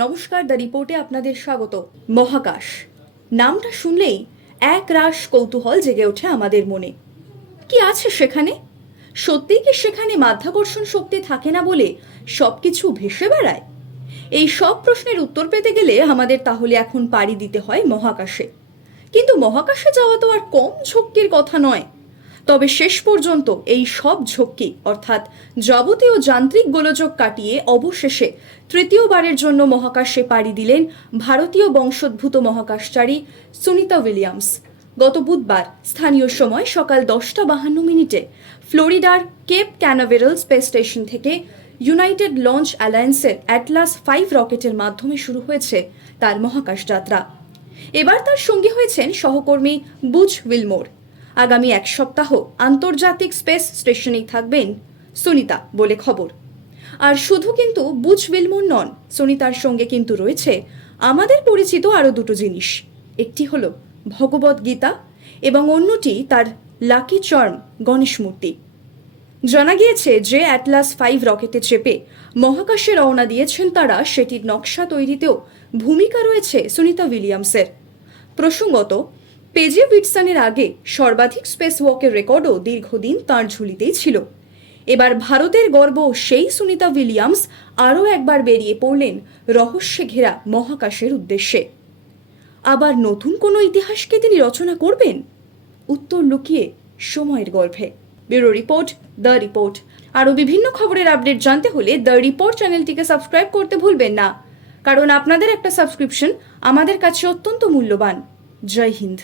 নমস্কার, দ্য রিপোর্টে আপনাদের স্বাগত। মহাকাশ। নামটা শুনলেই এক রাশ কৌতূহল জেগে ওঠে আমাদের মনে। কি আছে সেখানে? সত্যিই কি সেখানে মাধ্যাকর্ষণ শক্তি থাকে না বলে সব কিছু ভেসে বেড়ায়? এই সব প্রশ্নের উত্তর পেতে গেলে আমাদের তাহলে এখন পাড়ি দিতে হয় মহাকাশে। কিন্তু মহাকাশে যাওয়া তো আর কম ঝক্কির কথা নয়। তবে শেষ পর্যন্ত এই সব ঝক্কি, অর্থাৎ যাবতীয় যান্ত্রিক গোলযোগ কাটিয়ে অবশেষে তৃতীয়বারের জন্য মহাকাশে পাড়ি দিলেন ভারতীয় বংশোদ্ভূত মহাকাশচারী সুনিতা উইলিয়ামস। গত বুধবার, স্থানীয় সময় সকাল দশটা বাহান্ন মিনিটে ফ্লোরিডার কেপ ক্যানাভেরাল স্পেস স্টেশন থেকে ইউনাইটেড লঞ্চ অ্যালায়েন্সের অ্যাটলাস ফাইভ রকেটের মাধ্যমে শুরু হয়েছে তার মহাকাশ যাত্রা। এবার তার সঙ্গী হয়েছেন সহকর্মী বুচ উইলমোর। আগামী এক সপ্তাহ আন্তর্জাতিক স্পেস স্টেশনেই থাকবেন সুনিতা বলে খবর। আর শুধু কিন্তু বুচ উইলমোর নন, সুনিতার সঙ্গে কিন্তু রয়েছে আমাদের পরিচিত আরও দুটো জিনিস। একটি হলো ভগবত গীতা এবং অন্যটি তার লাকি চার্ম গণেশ মূর্তি। জানা গিয়েছে যে অ্যাটলাস ফাইভ রকেটে চেপে মহাকাশে রওনা দিয়েছেন তারা, সেটির নকশা তৈরিতেও ভূমিকা রয়েছে সুনিতা উইলিয়ামসের। প্রসঙ্গত পেজে উইটসনের আগে সর্বাধিক স্পেস ওয়াকের রেকর্ডও দীর্ঘদিন তাঁর ঝুলিতেই ছিল। এবার ভারতের গর্ব সেই সুনিতা উইলিয়ামস আরও একবার বেরিয়ে পড়লেন রহস্যে ঘেরা মহাকাশের উদ্দেশ্যে। আবার নতুন কোনো ইতিহাসকে তিনি রচনা করবেন? উত্তর লুকিয়ে সময়ের গর্ভে। Bureau report, the report. আরও বিভিন্ন খবরের আপডেট জানতে হলে দ্য রিপোর্ট চ্যানেলটিকে সাবস্ক্রাইব করতে ভুলবেন না। কারণ আপনাদের একটা সাবস্ক্রিপশন আমাদের কাছে অত্যন্ত মূল্যবান। জয় হিন্দ।